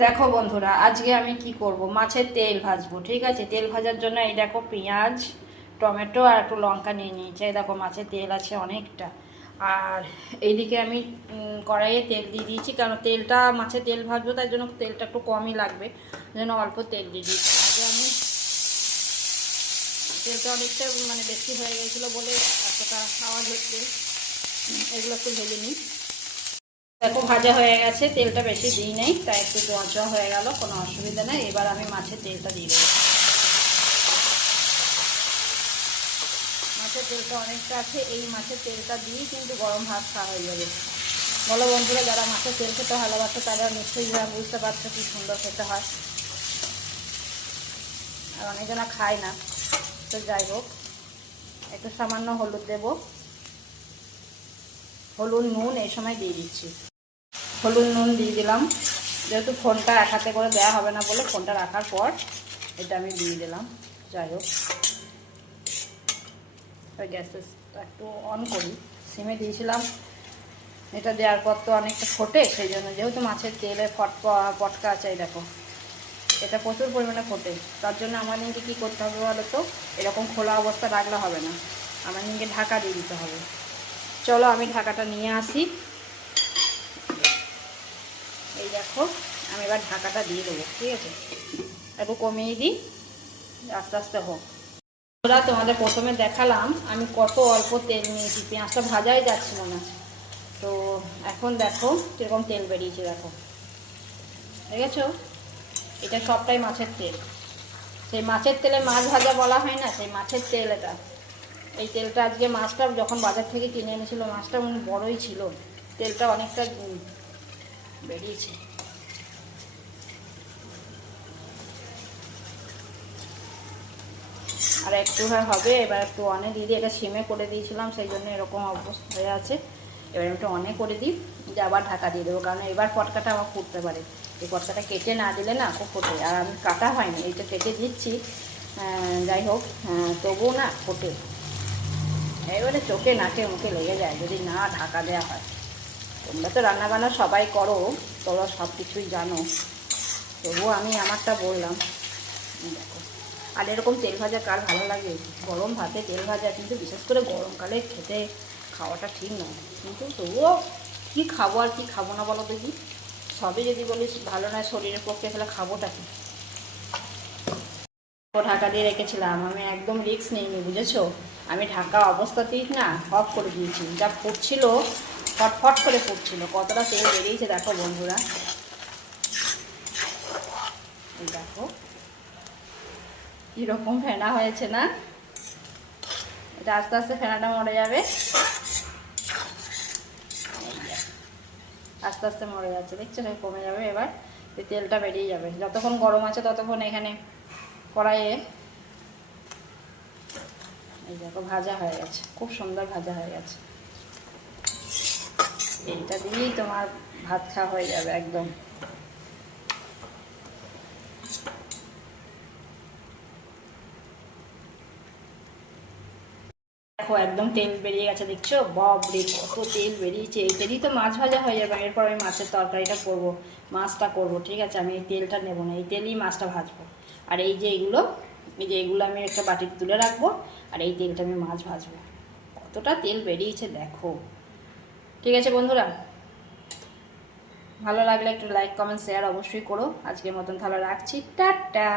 দেখো বন্ধুরা, আজকে আমি কি করব? মাছের তেল ভাজবো, ঠিক আছে? তেল ভাজার জন্য এই দেখো পেঁয়াজ, টমেটো আর একটু লঙ্কা নিয়ে নিয়েছি। এই দেখো মাছের তেল আছে অনেকটা। আর এইদিকে আমি কড়াইয়ে তেল দিয়ে দিয়েছি, কারণ তেলটা, মাছের তেল ভাজবো তার জন্য তেলটা একটু কমই লাগবে। জন্য অল্প তেল দিয়ে দিয়েছি। আগে আমি তেলটা অনেকটা মানে বেশি হয়ে গেছিল বলে এতটা আওয়াজ হচ্ছে। এগুলো একটু ভেজে নিই। দেখো, ভাজা হয়ে গেছে, তেলটা বেশি দিই নেই, তাই একটু জোয়া হয়ে গেল, কোনো অসুবিধা নেই। এবার আমি মাছের তেলটা দিয়ে দেবো। মাছের তেলটা অনেকটা আছে, এই মাছের তেলটা দিয়েই কিন্তু গরম ভাত খাওয়া হয়ে যাবে। বলো বন্ধুরা, যারা মাছের তেল খেতে ভালোবাসে, তারা নিশ্চয়ই বুঝতে পারছ কি সুন্দর খেতে হয়। আর অনেকজনা খায় না, তো যাই হোক, একটু সামান্য হলুদ দেবো। হলুদ, নুন এই সময় দিয়ে দিচ্ছি। হলুদ নুন দিয়ে দিলাম। যেহেতু ফোনটা এক হাতে করে দেওয়া হবে না বলে ফোনটা রাখার পর এটা আমি দিয়ে দিলাম। যাই হোক। গ্যাসেসটা একটু অন করি। সিমে দিয়েছিলাম। এটা দেওয়ার পর তো অনেকটা ফোটে, সেই জন্য যেহেতু মাছের তেলে ফট পটকা এই দেখো। এটা প্রচুর পরিমাণে ফোটে। তার জন্য আমাদেরকে কী করতে হবে বলো তো? এরকম খোলা অবস্থা রাখলে হবে না। আমাদেরকে ঢাকা দিয়ে দিতে হবে। চলো আমি ঢাকাটা নিয়ে আসি। এই দেখো, আমি এবার ঢাকাটা দিয়ে দেবো, ঠিক আছে? একটু কমিয়ে দিই, আস্তে আস্তে হোক। ওরা তোমাদের প্রথমে দেখালাম, আমি কত অল্প তেল নিয়েছি, পেঁয়াজটা ভাজাই যাচ্ছিল না তো এখন দেখো, কীরকম তেল বেরিয়েছে, দেখো। দেখেছ? এটা সবটাই মাছের তেল। সেই মাছের তেলে মাছ ভাজা বলা হয় না, সেই মাছের তেল এটা। এই তেলটা আজকে মাছটা যখন বাজার থেকে কিনে এনেছিল, মাছটা উনি বড়ই ছিল। তেলটা অনেকটা বেরিয়েছে। আর একটু হবে, এবার একটু অনে দিয়ে দিই এটা সিমে করে দিয়েছিলাম, সেই জন্য এরকম অবস্থা হয়ে আছে। এবার একটু অনে করে দিই, যে আবার ঢাকা দিয়ে দেবো, কারণ এবার পটকাটা আমার ফুটতে পারে। এই পটকাটা কেটে না দিলে না খুব ফোটে, আর আমি কাটা হয়নি, এইটা কেটে দিচ্ছি। যাই হোক তবুও না ফোটে। এবারে চোখে নাকে মুখে লেগে যায়, যদি না ঢাকা দেওয়া হয়। তোমরা তো রান্নাবান্না সবাই করো, তোমরা সব কিছুই জানো। তবুও আমি আমারটা বললাম। দেখো। আর এরকম তেল ভাজা কার ভালো লাগে? গরম ভাতে তেল ভাজা, কিন্তু বিশেষ করে গরমকালে খেতে খাওয়াটা ঠিক নয়। কিন্তু তবুও কী খাব আর কি খাব না বলো দেখি? সবই যদি বলিস ভালো নয়, শরীরের পক্ষে তাহলে খাবোটা কি? ঢাকা দিয়ে রেখেছিলাম, আমি একদম রিস্ক নিইনি, বুঝেছ? আমি ঢাকা অবস্থাতেই না অফ করে দিয়েছি। যা ফুটছিল ফটফট করে ফুটছিল, কতটা তেল বেরিয়েছে দেখো বন্ধুরা। এই দেখো, কীরকম ফেনা হয়েছে না? এটা আস্তে আস্তে ফেনাটা মরে যাবে। আস্তে আস্তে মরে যাচ্ছে, দেখছ? কমে যাবে এবার। তেলটা বেরিয়ে যাবে। যতক্ষণ গরম আছে ততক্ষণ এখানে কড়াইয়ে এই দেখো ভাজা হয়ে গেছে। খুব সুন্দর ভাজা হয়ে গেছে। এইটা দিয়েই তোমার ভাত খাওয়া হয়ে যাবে একদম। দেখো, একদম তেল বেরিয়ে গেছে, দেখছ? বাবরে কত তেল বেরিয়েছে। এই তেলই তো মাছ ভাজা হয়ে যাবে, এরপর আমি মাছের তরকারিটা করব, মাছটা করব, ঠিক আছে? আমি এই তেলটা নেব না, এই তেলই মাছটা ভাজবো। আর এই যে এগুলো, এই যে এগুলো আমি একটা বাটিতে তুলে রাখব, আর এই তেলটা আমি মাছ ভাজবো। কতটা তেল বেরিয়েছে, দেখো। ঠিক আছে বন্ধুরা? ভালো লাগলে একটু লাইক কমেন্ট শেয়ার অবশ্যই করো। আজকের মতন তাহলে রাখছি। টাটা!